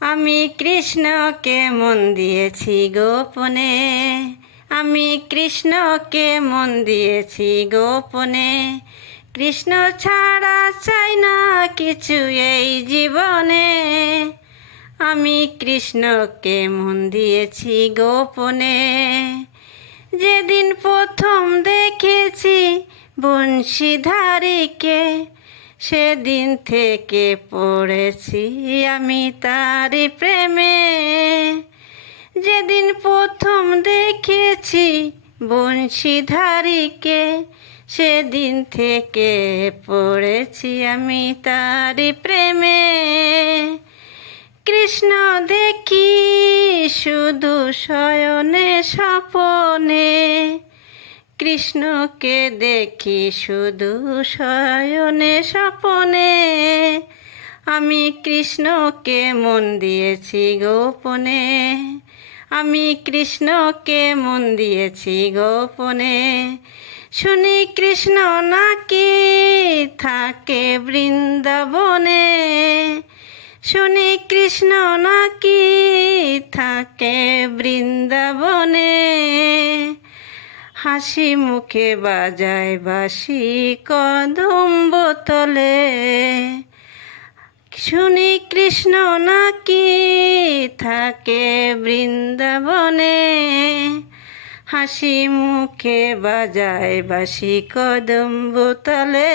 আমি কৃষ্ণকে মন দিয়েছি গোপনে। আমি কৃষ্ণকে মন দিয়েছি গোপনে। কৃষ্ণ ছাড়া চাই না কিছু এই জীবনে। আমি কৃষ্ণকে মন দিয়েছি গোপনে। যেদিন প্রথম দেখেছি বংশীধারীকে সেদিন থেকে পড়েছি আমি তারি প্রেমে। যেদিন প্রথম দেখেছি বংশীধারীকে, সেদিন থেকে পড়েছি আমি তারি প্রেমে। কৃষ্ণ দেখি শুধু শয়নে, স্বপনে কৃষ্ণকে দেখি শুধু শয়নে স্বপনে। আমি কৃষ্ণকে মন দিয়েছি গোপনে। আমি কৃষ্ণকে মন দিয়েছি গোপনে। শুনি কৃষ্ণ নাকি থাকে বৃন্দাবনে। শুনি কৃষ্ণ নাকি থাকে বৃন্দাবনে। হাসি মুখে বাজায় বাসি কদম বোতলে। শুনি কৃষ্ণ নাকি থাকে বৃন্দাবনে। হাসি মুখে বাজায় বাসি কদম বোতলে।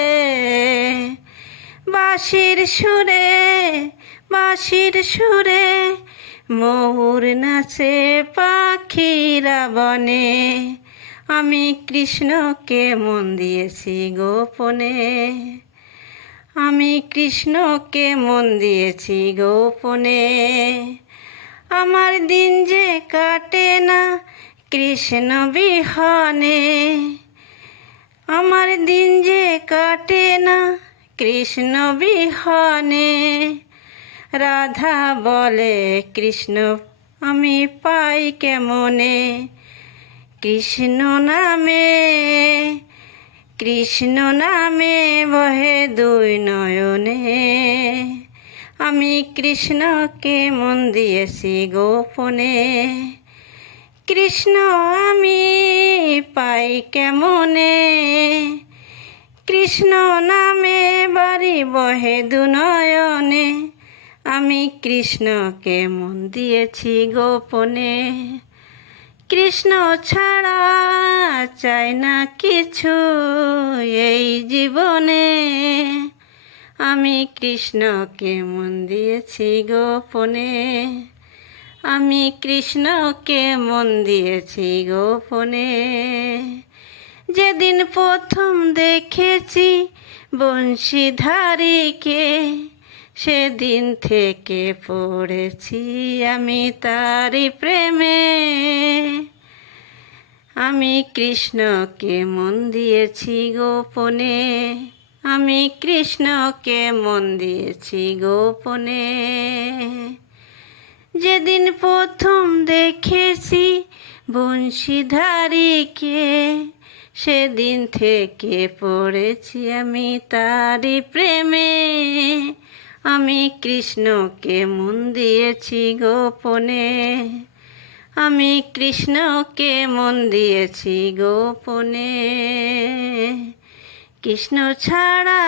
বাঁশির সুরে বাঁশির সুরে ময়ূর নাচে পাখিরা বনে। আমি কৃষ্ণকে মন দিয়েছি গোপনে। আমি কৃষ্ণকে মন দিয়েছি গোপনে। আমার দিন যে কাটে না কৃষ্ণ বিহনে। আমার দিন যে কাটে না কৃষ্ণ বিহনে। রাধা বলে, কৃষ্ণ, আমি পাই কেমনে? কৃষ্ণ নামে কৃষ্ণ নামে বহে দুই নয়নে। আমি কৃষ্ণকে মন দিয়েছি গোপনে। কৃষ্ণ আমি পাই কেমনে? কৃষ্ণ নামে বাড়ি বহে দুনয়নে আমি কৃষ্ণকে মন দিয়েছি গোপনে। কৃষ্ণ ছাড়া চাই না কিছু এই জীবনে। আমি কৃষ্ণকে মন দিয়েছি গোপনে। আমি কৃষ্ণকে মন দিয়েছি গোপনে। যেদিন প্রথম দেখেছি বংশীধারীকে, সেদিন থেকে পড়েছি আমি তারি প্রেমে। আমি কৃষ্ণকে মন দিয়েছি গোপনে। আমি কৃষ্ণকে মন দিয়েছি গোপনে। যেদিন প্রথম দেখেছি বংশীধারীকে, সেদিন থেকে পড়েছি আমি তারি প্রেমে। আমি কৃষ্ণকে মন দিয়েছি গোপনে। আমি কৃষ্ণকে মন দিয়েছি গোপনে। কৃষ্ণ ছাড়া